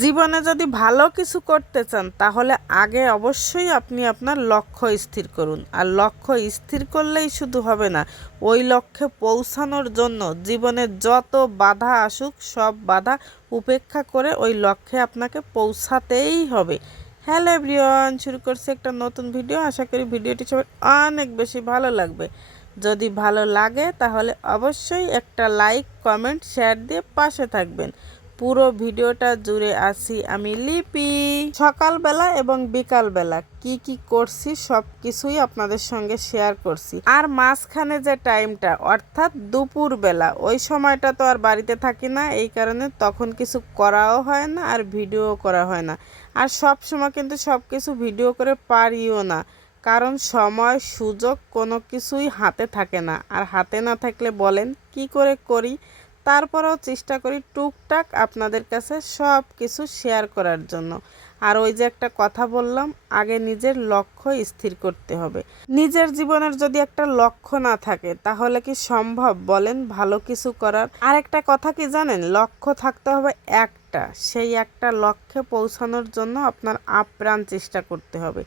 জীবনে যদি ভালো কিছু করতে চান, তাহলে আগে অবশ্যই আপনি আপনার লক্ষ্য স্থির করুন। আর লক্ষ্য স্থির করলেই শুধু হবে না, ওই লক্ষ্যে পৌঁছানোর জন্য জীবনে যত বাধা আসুক, সব বাধা উপেক্ষা করে ওই লক্ষ্যে আপনাকে পৌঁছাতেই হবে। হ্যালো এভরিওয়ান, শুরু করছি একটা নতুন ভিডিও। আশা করি ভিডিওটি সবার অনেক বেশি ভালো লাগবে। যদি ভালো লাগে, তাহলে অবশ্যই একটা লাইক, কমেন্ট, শেয়ার দিয়ে পাশে থাকবেন। পুরো ভিডিওটা জুড়ে আছি আমি লিপি। সকালবেলা এবং বিকালবেলা কি কি করছি সব কিছুই আপনাদের সঙ্গে শেয়ার করছি। আর মাঝখানে যে টাইমটা অর্থাৎ দুপুরবেলা, ওই সময়টা তো আর বাড়িতে থাকি না, এই কারণে তখন কিছু করাও হয় না আর ভিডিও করা হয় না। আর সব সময় কিন্তু সব কিছু ভিডিও করে পারিও না, কারণ সময়, সুযোগ কোনো কিছুই হাতে থাকে না। আর হাতে না থাকলে বলেন, কি করে করি? তারপরেও চেষ্টা করি টুকটাক আপনাদের কাছে সব কিছু শেয়ার করার জন্য। আর ওই যে একটা কথা বললাম, আগে নিজের লক্ষ্য স্থির করতে হবে। নিজের জীবনের যদি একটা লক্ষ্য না থাকে, তাহলে কি সম্ভব বলেন? ভালো কিছু করার। আর একটা কথা কি জানেন? লক্ষ্য থাকতে হবে একটা। সেই একটা লক্ষ্যে পৌঁছানোর জন্য আপনার আপ্রাণ চেষ্টা করতে হবে।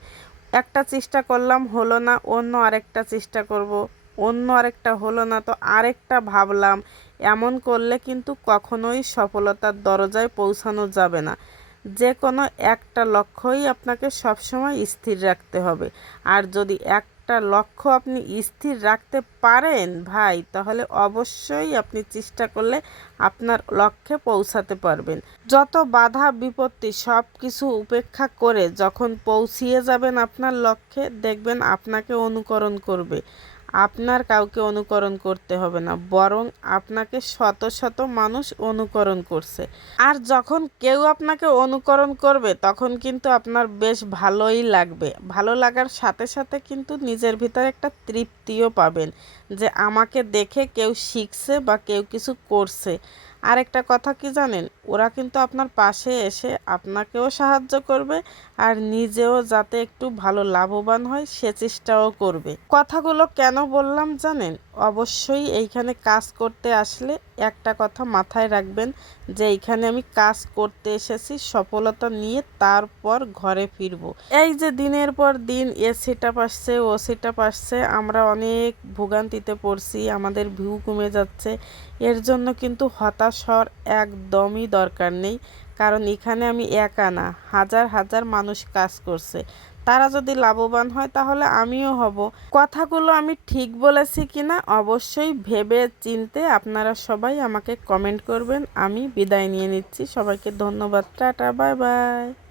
একটা চেষ্টা করলাম, হলো না, অন্য আরেকটা চেষ্টা করব। অন্য আরেকটা হলো না, তো আরেকটা ভাবলাম, এমন করলে কিন্তু কখনোই সফলতার দরজায় পৌঁছানো যাবে না। যে কোনো একটা লক্ষ্যই আপনাকে সবসময় স্থির রাখতে হবে। আর যদি একটা লক্ষ্য আপনি স্থির রাখতে পারেন ভাই, তাহলে অবশ্যই আপনি চেষ্টা করলে আপনার লক্ষ্যে পৌঁছাতে পারবেন। যত বাধা, বিপত্তি সব কিছু উপেক্ষা করে যখন পৌঁছিয়ে যাবেন আপনার লক্ষ্যে, দেখবেন আপনাকে অনুকরণ করবে। আপনার কাউকে অনুকরণ করতে হবে না, বরং আপনাকে শত শত মানুষ অনুকরণ করছে। আর যখন কেউ আপনাকে অনুকরণ করবে, তখন কিন্তু আপনার বেশ ভালোই লাগবে। ভালো লাগার সাথে সাথে কিন্তু নিজের ভিতরে একটা তৃপ্তিও পাবেন যে আমাকে দেখে কেউ শিখছে বা কেউ কিছু করছে। আর একটা কথা কি জানেন? ওরা কিন্তু আপনার পাশে এসে আপনাকেও সাহায্য করবে আর নিজেও যাতে একটু ভালো লাভবান হয়, সে চেষ্টাও করবে। কথাগুলো কেন বললাম জানেন? অবশ্যই এইখানে কাজ করতে আসলে একটা কথা মাথায় রাখবেন যে এইখানে আমি কাজ করতে এসেছি, সফলতা নিয়ে তারপর ঘরে ফিরব। এই যে দিনের পর দিন, এ সেটআপ আসছে, ও সেটআপ আসছে, আমরা অনেক ভোগান্তিতে পড়ছি, আমাদের ভিউ কমে যাচ্ছে। এর জন্য কিন্তু হতাশ হওয়ার একদমই দরকার নেই, কারণ এখানে আমি একা না, হাজার হাজার মানুষ কাজ করছে। তারা যদি লাভবান হয় তাহলে আমিও হব। কথাগুলো আমি ঠিক বলেছি কিনা অবশ্যই ভেবে চিনতে আপনারা সবাই আমাকে কমেন্ট করবেন। আমি বিদায় নিয়ে নিচ্ছি। সবাইকে ধন্যবাদ। Tata, bye bye.